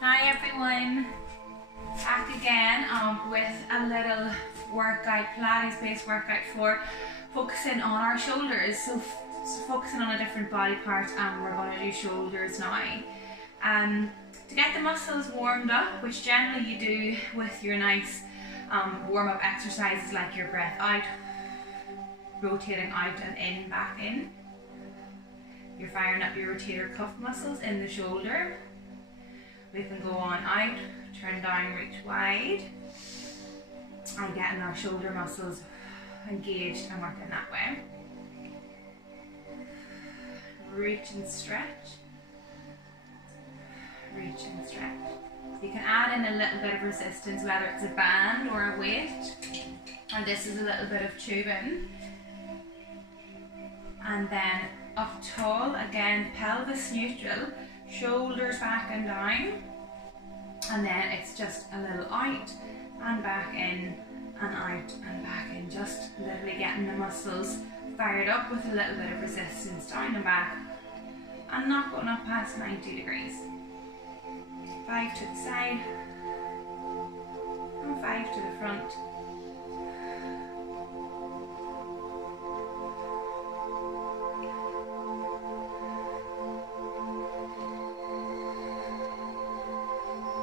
Hi everyone, back again with a little workout, Pilates based workout for focusing on our shoulders. So focusing on a different body part, and we're going to do shoulders now. To get the muscles warmed up, which generally you do with your nice warm up exercises like your breath out, rotating out and in, back in. You're firing up your rotator cuff muscles in the shoulder. We can go on out, turn down, reach wide, and getting our shoulder muscles engaged and working that way. Reach and stretch. Reach and stretch. You can add in a little bit of resistance, whether it's a band or a weight. And this is a little bit of tubing. And then up tall, again, pelvis neutral, shoulders back and down. And then it's just a little out and back in and out and back in. Just literally getting the muscles fired up with a little bit of resistance, down and back. And not going up past 90 degrees. 5 to the side and 5 to the front.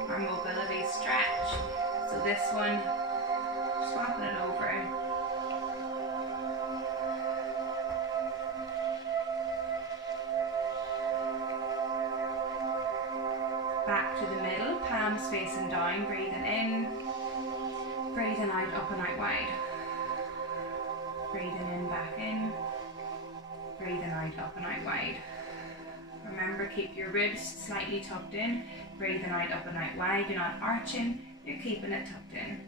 Our mobility stretch. So this one, swapping it over. Back to the middle, palms facing down, breathing in, breathing out, up and out wide. Breathing in, back in, breathing out, up and out wide. Remember, keep your ribs slightly tucked in, breathing out, up and out wide. You're not arching, you're keeping it tucked in.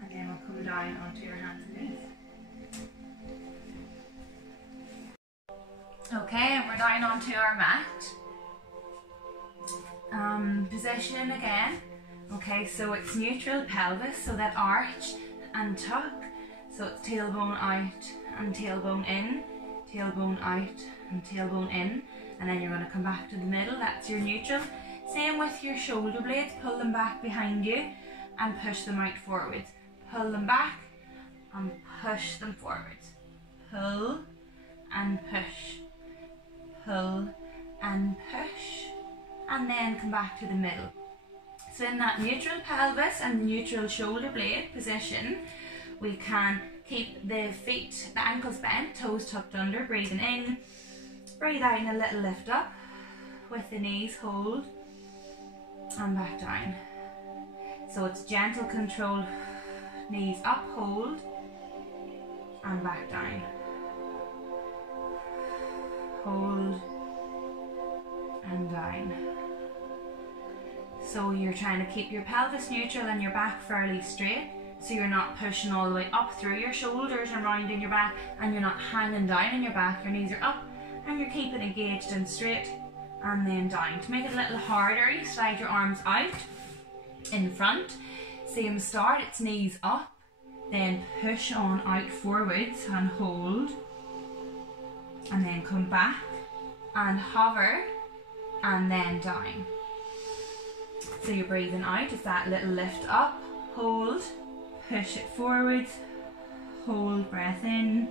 And then we'll come down onto your hands and knees. Okay, and we're down onto our mat. Position again. Okay, so it's neutral pelvis, so that arch and tuck. So it's tailbone out and tailbone in, tailbone out and tailbone in. And then you're going to come back to the middle, that's your neutral. Same with your shoulder blades, pull them back behind you and push them out forwards. Pull them back and push them forwards. Pull and push. Pull and push, and then come back to the middle. So in that neutral pelvis and neutral shoulder blade position, we can keep the feet, the ankles bent, toes tucked under, breathing in, breathe out and a little lift up, with the knees hold, and back down. So it's gentle control, knees up, hold, and back down. Hold and down. So you're trying to keep your pelvis neutral and your back fairly straight, so you're not pushing all the way up through your shoulders and round in your back, and you're not hanging down in your back. Your knees are up and you're keeping engaged and straight, and then down. To make it a little harder, you slide your arms out in front. Same start, it's knees up, then push on out forwards and hold, and then come back and hover and then down. So you're breathing out, it's that little lift up, hold, push it forwards, hold, breath in,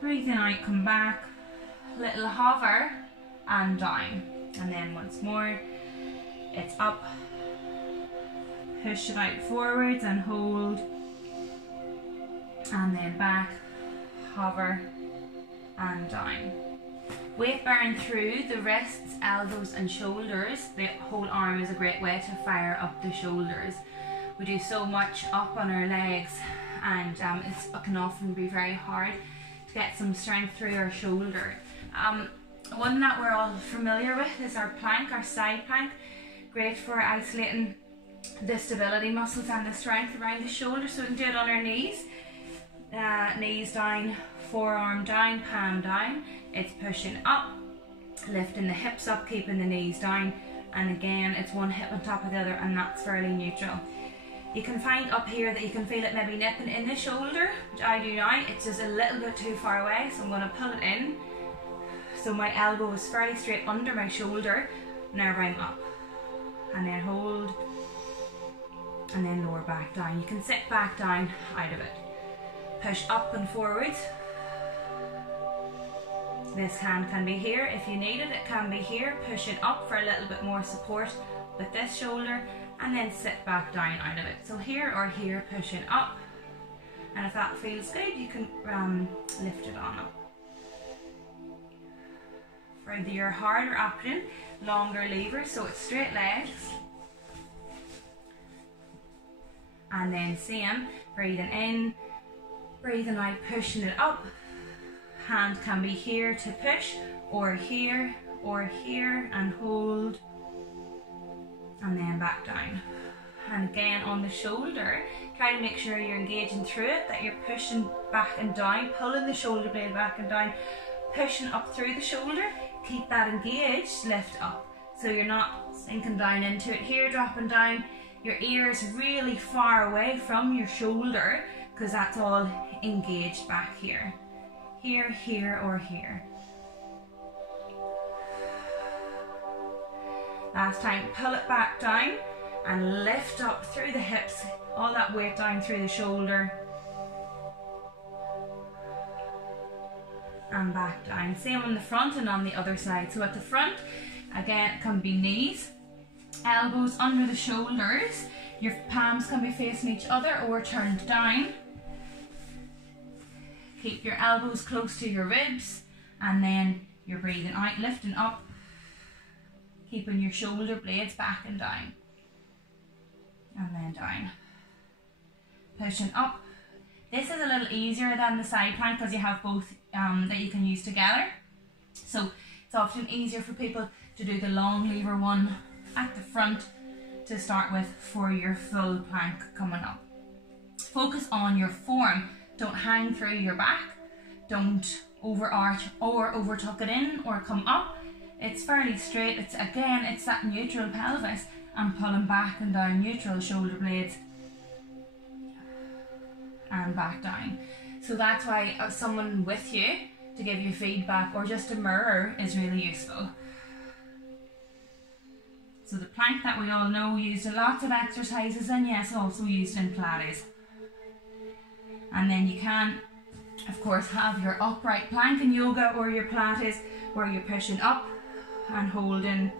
breathing out, come back, little hover and down. And then once more, it's up, push it out forwards and hold, and then back, hover and down. Weight bearing through the wrists, elbows and shoulders. The whole arm is a great way to fire up the shoulders. We do so much up on our legs, and it can often be very hard to get some strength through our shoulder. One that we're all familiar with is our plank, our side plank. Great for isolating the stability muscles and the strength around the shoulder. So we can do it on our knees. Knees down, forearm down, palm down. It's pushing up, lifting the hips up, keeping the knees down, and again it's one hip on top of the other, and that's fairly neutral. You can find up here that you can feel it maybe nipping in the shoulder, which I do now. It's just a little bit too far away, so I'm going to pull it in. So my elbow is fairly straight under my shoulder. Now I'm up. And then hold. And then lower back down. You can sit back down out of it. Push up and forwards. This hand can be here if you need it. It can be here. Push it up for a little bit more support with this shoulder. And then sit back down out of it. So here or here, push it up. And if that feels good, you can lift it on up. For your harder option, longer levers, so it's straight legs. And then same, breathing in, breathing out, pushing it up. Hand can be here to push, or here, and hold. And then back down. And again on the shoulder, try to make sure you're engaging through it, that you're pushing back and down, pulling the shoulder blade back and down, pushing up through the shoulder. Keep that engaged, lift up. So you're not sinking down into it here, dropping down. Your ear is really far away from your shoulder because that's all engaged back here. Here, here, or here. Last time, pull it back down and lift up through the hips, all that weight down through the shoulder. And back down. Same on the front and on the other side. So at the front, again, it can be knees, elbows under the shoulders. Your palms can be facing each other or turned down. Keep your elbows close to your ribs, and then you're breathing out, lifting up, keeping your shoulder blades back and down. And then down. Pushing up. This is a little easier than the side plank because you have both that you can use together. So it's often easier for people to do the long lever one at the front to start with for your full plank coming up. Focus on your form. Don't hang through your back. Don't overarch or over tuck it in or come up. It's fairly straight. It's that neutral pelvis and pulling back and down, neutral shoulder blades and back down. So that's why someone with you to give you feedback or just a mirror is really useful. So the plank that we all know used in lots of exercises, and yes, also used in Pilates. And then you can, of course, have your upright plank in yoga or your Pilates where you're pushing up and holding.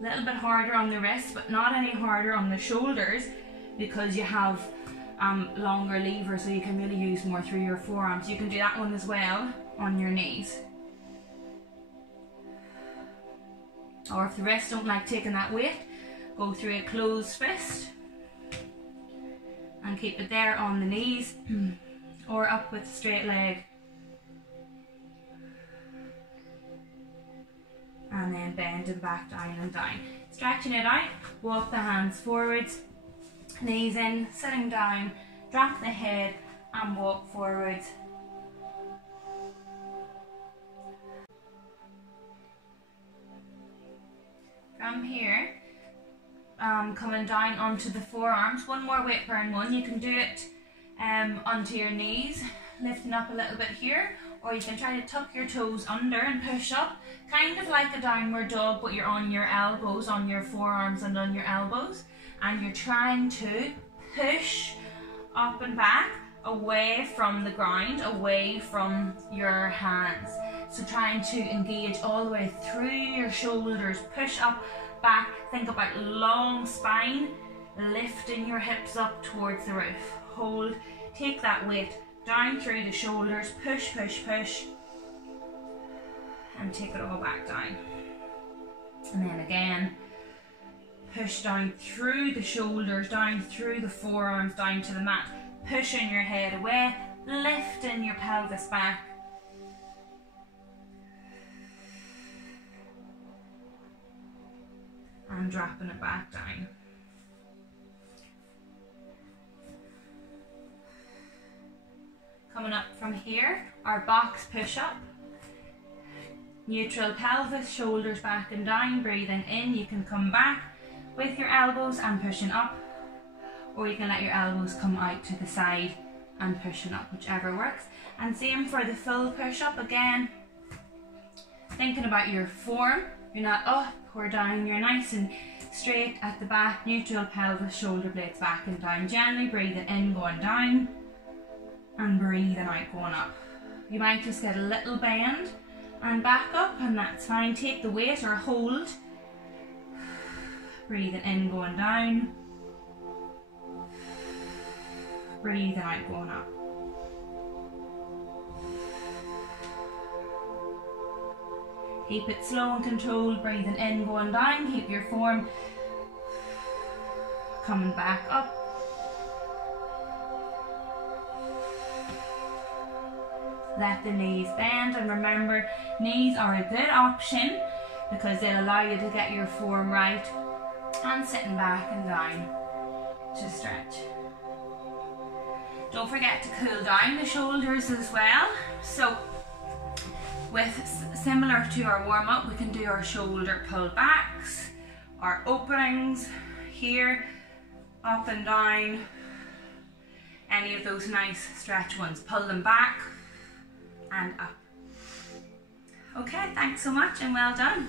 A little bit harder on the wrists, but not any harder on the shoulders because you have longer levers, so you can really use more through your forearms. You can do that one as well on your knees. Or if the wrists don't like taking that weight, go through a closed fist and keep it there on the knees or up with a straight leg. And then bending back down and down. Stretching it out, walk the hands forwards, knees in, sitting down, drop the head and walk forwards. From here, coming down onto the forearms, one more weight burn one. You can do it onto your knees, lifting up a little bit here, or you can try to tuck your toes under and push up, kind of like a downward dog, but you're on your elbows, on your forearms and on your elbows, and you're trying to push up and back, away from the ground, away from your hands. So trying to engage all the way through your shoulders, push up, back, think about long spine, lifting your hips up towards the roof. Hold, take that weight down through the shoulders, push, push, push, and take it all back down. And then again, push down through the shoulders, down through the forearms, down to the mat, pushing your head away, lifting your pelvis back. And dropping it back down. Coming up from here, our box push-up. Neutral pelvis, shoulders back and down, breathing in, you can come back with your elbows and pushing up, or you can let your elbows come out to the side and pushing up, whichever works. And same for the full push-up again. Thinking about your form, you're not up or down, you're nice and straight at the back, neutral pelvis, shoulder blades back and down. Gently breathing in, going down, and breathing out, going up. You might just get a little bend and back up, and that's fine. Take the weight or hold. Breathing in, going down. Breathing out, going up. Keep it slow and controlled, breathing in, going down. Keep your form coming back up. Let the knees bend, and remember, knees are a good option because they'll allow you to get your form right, and sitting back and down to stretch. Don't forget to cool down the shoulders as well. So similar to our warm-up, we can do our shoulder pull backs, our openings here, up and down, any of those nice stretch ones. Pull them back and up. Okay, thanks so much and well done.